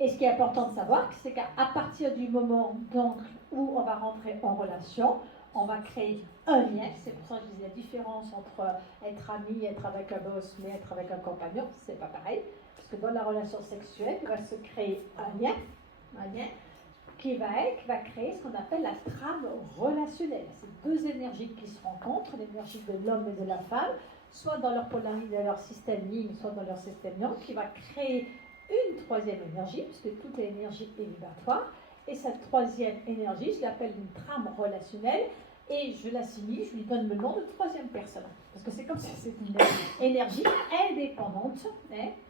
Et ce qui est important de savoir, c'est qu'à partir du moment donc, où on va rentrer en relation, on va créer un lien. C'est pour ça que je disais la différence entre être ami, être avec un boss, mais être avec un compagnon, c'est pas pareil. Parce que dans la relation sexuelle, il va se créer un lien qui va créer ce qu'on appelle la trame relationnelle. C'est deux énergies qui se rencontrent, l'énergie de l'homme et de la femme, soit dans leur polarité, dans leur système yin, soit dans leur système yang, qui va créer une troisième énergie, puisque toute énergie est vibratoire. Et cette troisième énergie, je l'appelle une trame relationnelle, et je l'assimile, je lui donne le nom de troisième personne. Parce que c'est comme si c'était une énergie indépendante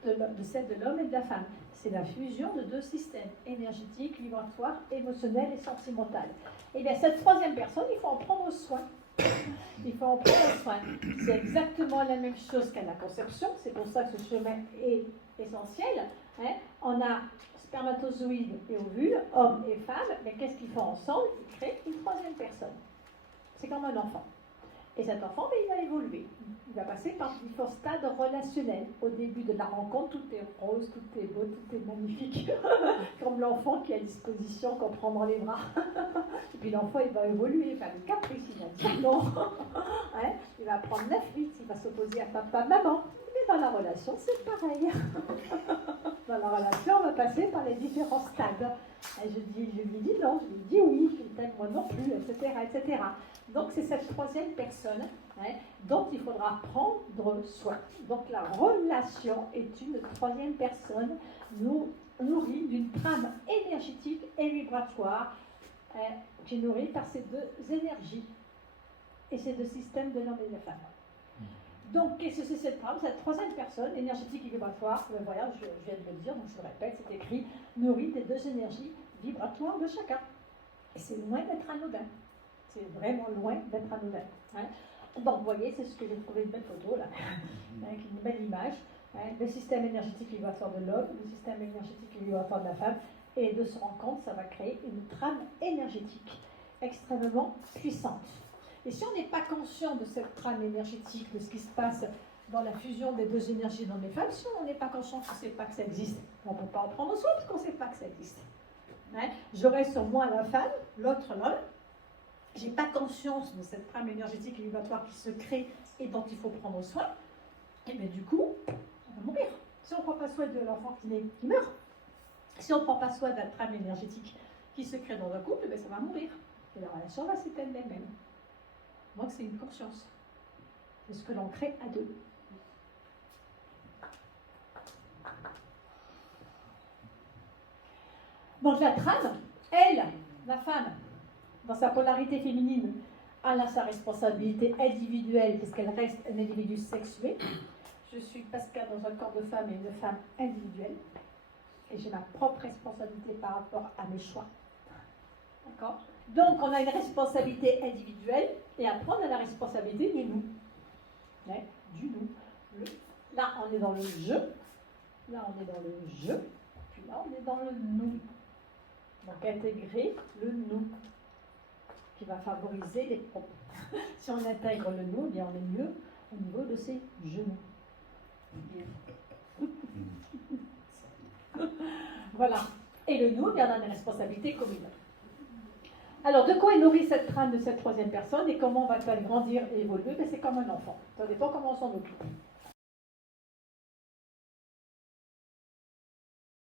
de celle de l'homme et de la femme. C'est la fusion de deux systèmes, énergétiques, vibratoires, émotionnels et sentimentaux. Et bien cette troisième personne, il faut en prendre soin. Il faut en prendre soin. C'est exactement la même chose qu'à la conception, c'est pour ça que ce chemin est essentiel. On a spermatozoïdes et ovules, hommes et femmes, mais qu'est-ce qu'ils font ensemble? Ils créent une troisième personne. C'est comme un enfant. Et cet enfant, il va évoluer. Il va passer par différents stades relationnels. Au début de la rencontre, tout est rose, tout est beau, tout est magnifique. Comme l'enfant qui est à disposition, qu'on prend dans les bras. Et puis l'enfant, il va évoluer, il va faire des caprices, il va dire non. Il va prendre la fuite, il va s'opposer à papa, maman. Mais dans la relation, c'est pareil. Dans la relation, on va passer par les différents stades. Et je lui dis non, je lui dis oui, je t'aime moi non plus, etc., etc. Donc c'est cette troisième personne dont il faudra prendre soin. Donc la relation est une troisième personne nourrie d'une trame énergétique et vibratoire qui est nourrie par ces deux énergies et ces deux systèmes de l'homme et de la femme. Donc, qu'est-ce que c'est cette trame? Cette troisième personne, énergétique et vibratoire, voilà, je viens de le dire, donc je le répète, c'est écrit, nourrie des deux énergies vibratoires de chacun. Et c'est loin d'être anodin. C'est vraiment loin d'être anodin. Donc, vous voyez, c'est ce que j'ai trouvé une belle photo, là, avec une belle image. Le système énergétique et vibratoire de l'homme, le système énergétique et vibratoire de la femme, et de se rendre compte, ça va créer une trame énergétique extrêmement puissante. Et si on n'est pas conscient de cette trame énergétique, de ce qui se passe dans la fusion des deux énergies dans les femmes, si on n'est pas conscient qu'on ne sait pas que ça existe, on ne peut pas en prendre soin parce qu'on ne sait pas que ça existe. J'aurai sur moi la femme, l'autre l'homme. Je n'ai pas conscience de cette trame énergétique et vibratoire qui se crée et dont il faut prendre soin. Et bien du coup, on va mourir. Si on ne prend pas soin de l'enfant qui meurt, si on ne prend pas soin de la trame énergétique qui se crée dans un couple, bien ça va mourir. Et la relation va s'éteindre d'elle-même. Donc c'est une conscience. C'est ce que l'on crée à deux. Donc la trame, elle, la femme, dans sa polarité féminine, elle a sa responsabilité individuelle, parce qu'elle reste un individu sexué. Je suis Pascal dans un corps de femme et une femme individuelle. Et j'ai ma propre responsabilité par rapport à mes choix. D'accord? Donc, on a une responsabilité individuelle, et après, on a la responsabilité du nous. Du nous. Là, on est dans le je. Là, on est dans le je. Puis là, on est dans le nous. Donc, intégrer le nous, qui va favoriser les propos. Si on intègre le nous, eh bien, on est mieux au niveau de ses genoux. Voilà. Et le nous, eh bien, on a une responsabilité commune. Alors, de quoi est nourrie cette trame de cette troisième personne et comment va-t-elle grandir et évoluer? Ben, c'est comme un enfant. Ça dépend comment on s'en occupe.